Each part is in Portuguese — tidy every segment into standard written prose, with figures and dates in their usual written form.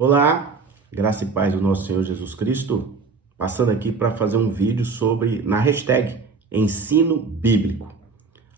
Olá, graça e paz do nosso Senhor Jesus Cristo, passando aqui para fazer um vídeo na hashtag Ensino Bíblico.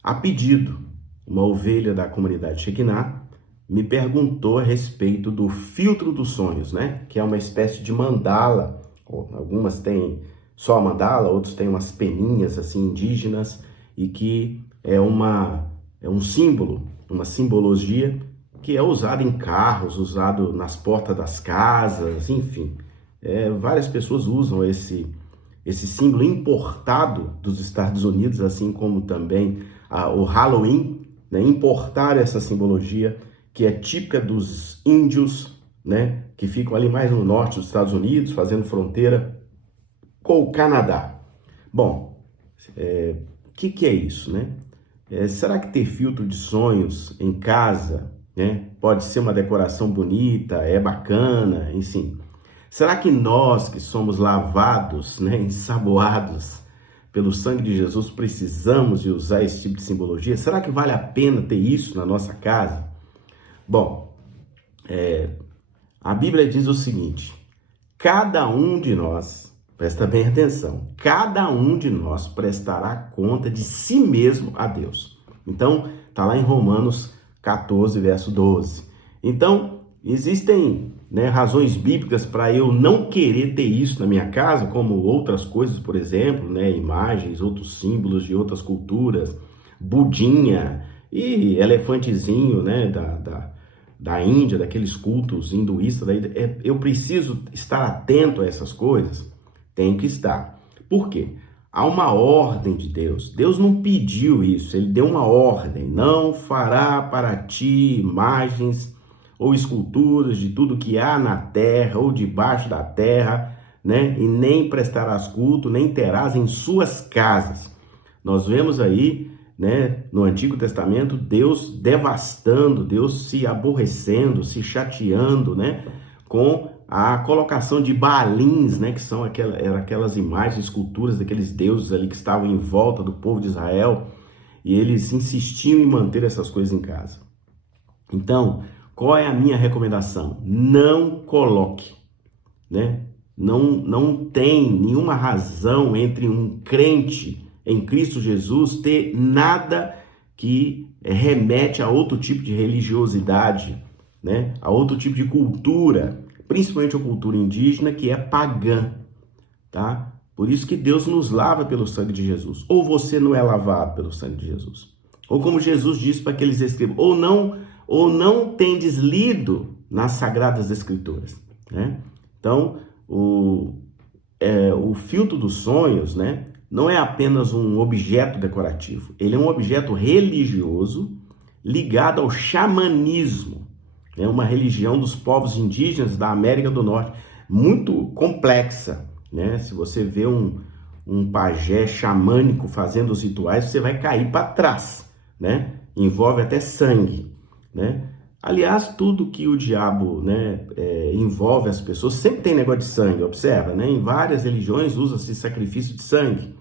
A pedido, uma ovelha da comunidade Shekinah me perguntou a respeito do filtro dos sonhos, né? Que é uma espécie de mandala, algumas têm só a mandala, outros têm umas peninhas assim indígenas, e que é um símbolo, uma simbologia que é usado em carros, usado nas portas das casas, enfim. Várias pessoas usam esse símbolo importado dos Estados Unidos, assim como também o Halloween, né? Importaram essa simbologia que é típica dos índios, né? Que ficam ali mais no norte dos Estados Unidos, fazendo fronteira com o Canadá. Bom, o que é isso, né? Será que ter filtro de sonhos em casa, né, pode ser uma decoração bonita, é bacana, enfim? Será que nós que somos lavados, né, ensaboados pelo sangue de Jesus, precisamos de usar esse tipo de simbologia? Será que vale a pena ter isso na nossa casa? Bom, a Bíblia diz o seguinte: cada um de nós, presta bem atenção, cada um de nós prestará conta de si mesmo a Deus. Então, está lá em Romanos 14, verso 12. Então, existem, né, razões bíblicas para eu não querer ter isso na minha casa, como outras coisas, por exemplo, né, imagens, outros símbolos de outras culturas, budinha e elefantezinho, né, da Índia, daqueles cultos hinduístas. Eu preciso estar atento a essas coisas? Tenho que estar. Por quê? Há uma ordem de Deus. Deus não pediu isso, ele deu uma ordem. Não fará para ti imagens ou esculturas de tudo que há na terra ou debaixo da terra, né? E nem prestarás culto, nem terás em suas casas. Nós vemos aí, né, no Antigo Testamento, Deus devastando, Deus se aborrecendo, se chateando, né, com a colocação de Baalins, né, que eram aquelas imagens, esculturas daqueles deuses ali que estavam em volta do povo de Israel, e eles insistiam em manter essas coisas em casa. Então, qual é a minha recomendação? Não coloque, né? Não tem nenhuma razão entre um crente em Cristo Jesus ter nada que remete a outro tipo de religiosidade, né? A outro tipo de cultura, principalmente a cultura indígena, que é pagã, tá? Por isso que Deus nos lava pelo sangue de Jesus. Ou você não é lavado pelo sangue de Jesus. Ou como Jesus disse para aqueles escribas, ou não tendes lido nas Sagradas Escrituras, né? Então, o filtro dos sonhos, né, não é apenas um objeto decorativo. Ele é um objeto religioso ligado ao xamanismo. É uma religião dos povos indígenas da América do Norte, muito complexa, né? Se você vê um pajé xamânico fazendo os rituais, você vai cair para trás, né? Envolve até sangue, né? Aliás, tudo que o diabo, né, envolve as pessoas, sempre tem negócio de sangue, observa, né? Em várias religiões usa-se sacrifício de sangue,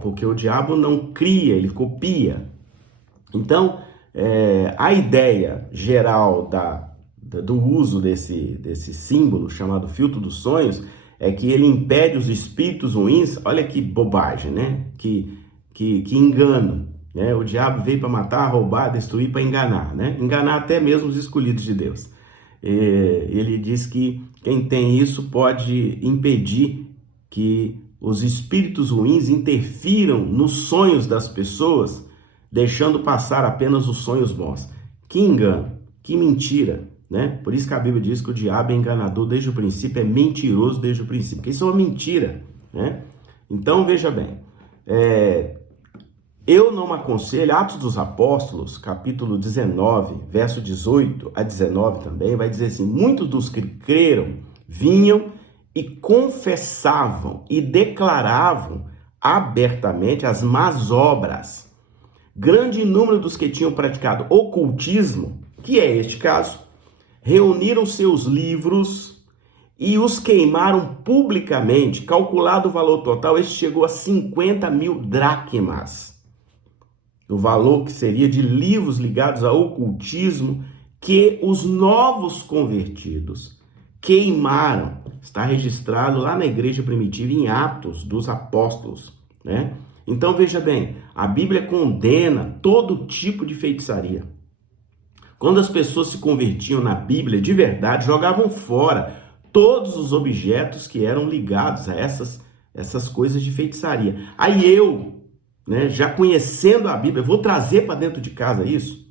porque o diabo não cria, ele copia. Então, a ideia geral do uso desse símbolo chamado filtro dos sonhos é que ele impede os espíritos ruins. Olha que bobagem, né? Que engano, né? O diabo veio para matar, roubar, destruir, para enganar, né? Enganar até mesmo os escolhidos de Deus. Ele diz que quem tem isso pode impedir que os espíritos ruins interfiram nos sonhos das pessoas, deixando passar apenas os sonhos bons. Que engano, que mentira, né? Por isso que a Bíblia diz que o diabo é enganador desde o princípio, é mentiroso desde o princípio, porque isso é uma mentira, né? Então, veja bem, eu não aconselho. Atos dos Apóstolos, capítulo 19, verso 18 a 19 também, vai dizer assim: muitos dos que creram vinham e confessavam e declaravam abertamente as más obras. Grande número dos que tinham praticado ocultismo, que é este caso, reuniram seus livros e os queimaram publicamente. Calculado o valor total, este chegou a 50.000 dracmas. O valor que seria de livros ligados ao ocultismo que os novos convertidos queimaram. Está registrado lá na igreja primitiva em Atos dos Apóstolos, né? Então veja bem, a Bíblia condena todo tipo de feitiçaria. Quando as pessoas se convertiam na Bíblia de verdade, jogavam fora todos os objetos que eram ligados a essas coisas de feitiçaria. Aí eu, né, já conhecendo a Bíblia, vou trazer para dentro de casa isso?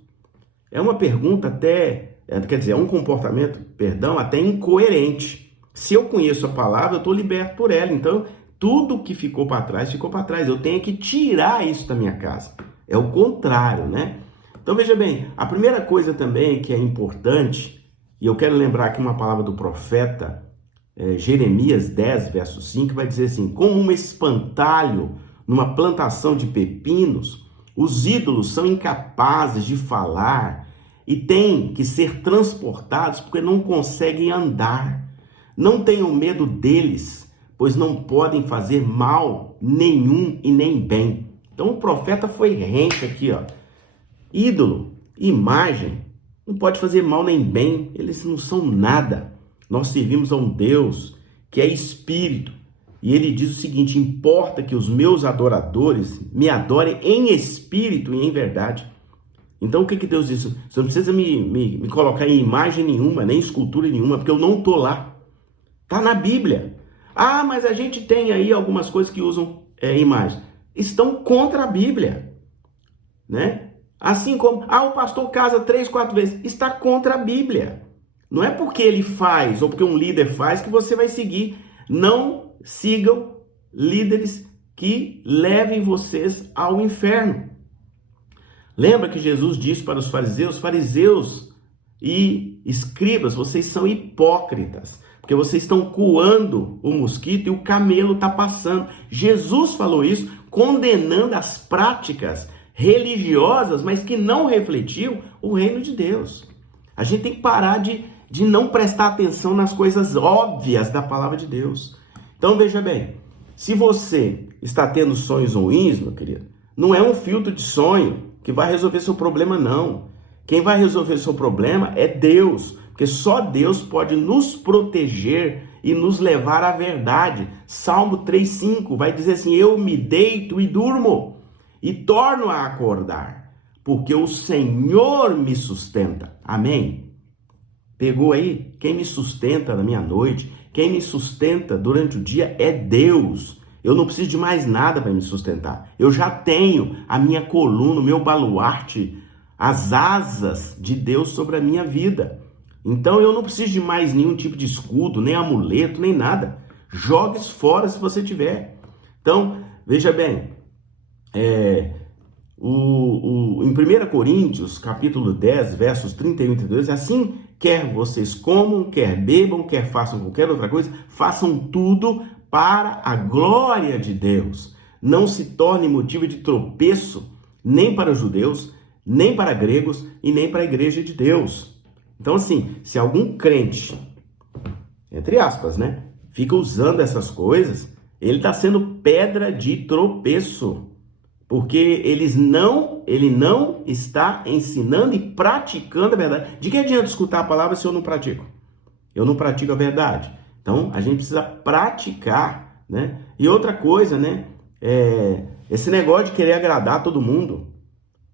É uma pergunta até, quer dizer, é um comportamento, perdão, até incoerente. Se eu conheço a palavra, eu estou liberto por ela. Então, tudo que ficou para trás, ficou para trás. Eu tenho que tirar isso da minha casa. É o contrário, né? Então, veja bem, a primeira coisa também que é importante, e eu quero lembrar aqui uma palavra do profeta Jeremias 10, verso 5, vai dizer assim: como um espantalho numa plantação de pepinos, os ídolos são incapazes de falar e têm que ser transportados porque não conseguem andar. Não tenham medo deles, pois não podem fazer mal nenhum e nem bem. Então o profeta foi rente aqui, ó. Ídolo, imagem, não pode fazer mal nem bem, eles não são nada. Nós servimos a um Deus que é espírito. E ele diz o seguinte: importa que os meus adoradores me adorem em espírito e em verdade. Então o que Deus diz? Você não precisa me colocar em imagem nenhuma, nem escultura nenhuma, porque eu não estou lá. Está na Bíblia. Ah, mas a gente tem aí algumas coisas que usam imagem. Estão contra a Bíblia, né? Assim como, o pastor casa 3, 4 vezes. Está contra a Bíblia. Não é porque ele faz ou porque um líder faz que você vai seguir. Não sigam líderes que levem vocês ao inferno. Lembra que Jesus disse para os fariseus e escribas, vocês são hipócritas, porque vocês estão coando o mosquito e o camelo está passando. Jesus falou isso, condenando as práticas religiosas, mas que não refletiam o reino de Deus. A gente tem que parar de não prestar atenção nas coisas óbvias da palavra de Deus. Então veja bem, se você está tendo sonhos ruins, meu querido, não é um filtro de sonho que vai resolver seu problema, não. Quem vai resolver seu problema é Deus, porque só Deus pode nos proteger e nos levar à verdade. Salmo 3,5 vai dizer assim: eu me deito e durmo e torno a acordar, porque o Senhor me sustenta. Amém? Pegou aí? Quem me sustenta na minha noite, quem me sustenta durante o dia é Deus. Eu não preciso de mais nada para me sustentar. Eu já tenho a minha coluna, o meu baluarte, as asas de Deus sobre a minha vida. Então eu não preciso de mais nenhum tipo de escudo, nem amuleto, nem nada. Jogue isso fora se você tiver. Então, veja bem, em 1 Coríntios, capítulo 10, versos 31 e 32, assim, quer vocês comam, quer bebam, quer façam qualquer outra coisa, façam tudo para a glória de Deus. Não se torne motivo de tropeço, nem para os judeus, nem para gregos e nem para a igreja de Deus. Então, assim, se algum crente, entre aspas, né, fica usando essas coisas, ele está sendo pedra de tropeço. Porque ele não está ensinando e praticando a verdade. De que adianta escutar a palavra se eu não pratico? Eu não pratico a verdade. Então, a gente precisa praticar, né? E outra coisa, né? Esse negócio de querer agradar todo mundo,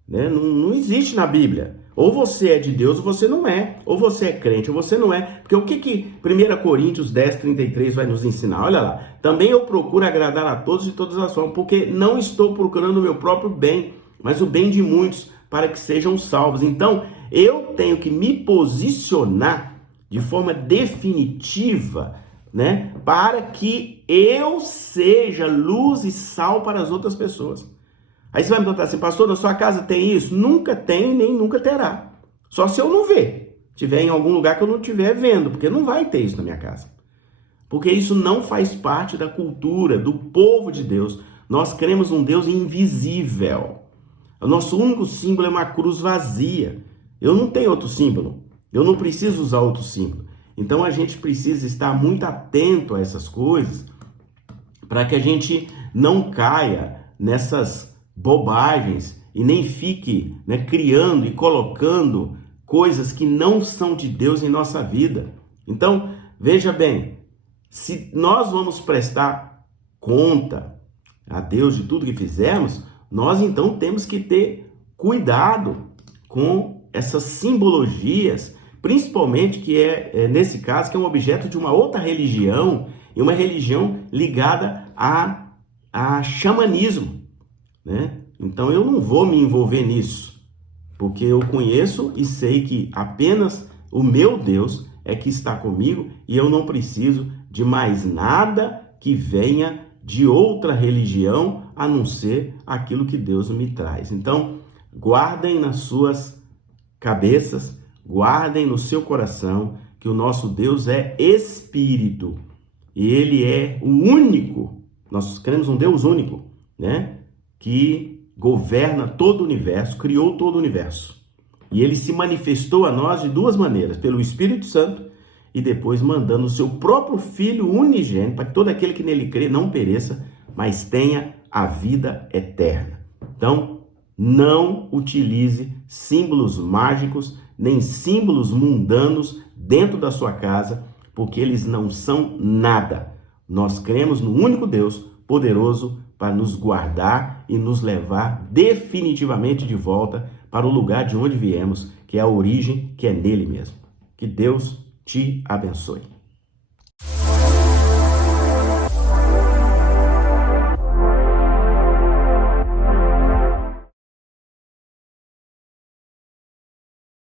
né? Não existe na Bíblia. Ou você é de Deus ou você não é. Ou você é crente ou você não é. Porque o que 1 Coríntios 10, 33 vai nos ensinar? Olha lá. Também eu procuro agradar a todos de todas as formas, porque não estou procurando o meu próprio bem, mas o bem de muitos, para que sejam salvos. Então, eu tenho que me posicionar de forma definitiva, né? Para que eu seja luz e sal para as outras pessoas. Aí você vai me perguntar assim: pastor, na sua casa tem isso? Nunca tem, nem nunca terá. Só se eu não ver. Tiver em algum lugar que eu não estiver vendo, porque não vai ter isso na minha casa. Porque isso não faz parte da cultura, do povo de Deus. Nós cremos num Deus invisível. O nosso único símbolo é uma cruz vazia. Eu não tenho outro símbolo. Eu não preciso usar outro símbolo. Então a gente precisa estar muito atento a essas coisas para que a gente não caia nessas bobagens e nem fique, né, criando e colocando coisas que não são de Deus em nossa vida. Então, veja bem, se nós vamos prestar conta a Deus de tudo que fizermos, nós então temos que ter cuidado com essas simbologias, principalmente que nesse caso, que é um objeto de uma outra religião, e uma religião ligada a xamanismo, né? Então eu não vou me envolver nisso, porque eu conheço e sei que apenas o meu Deus é que está comigo e eu não preciso de mais nada que venha de outra religião a não ser aquilo que Deus me traz. Então, guardem nas suas cabeças, guardem no seu coração que o nosso Deus é Espírito e Ele é o único, nós cremos um Deus único, né? Que governa todo o universo, criou todo o universo. E Ele se manifestou a nós de duas maneiras, pelo Espírito Santo e depois mandando o seu próprio Filho unigênito para que todo aquele que nele crê não pereça, mas tenha a vida eterna. Então, não utilize símbolos mágicos, nem símbolos mundanos dentro da sua casa, porque eles não são nada. Nós cremos no único Deus poderoso para nos guardar e nos levar definitivamente de volta para o lugar de onde viemos, que é a origem, que é nele mesmo. Que Deus te abençoe.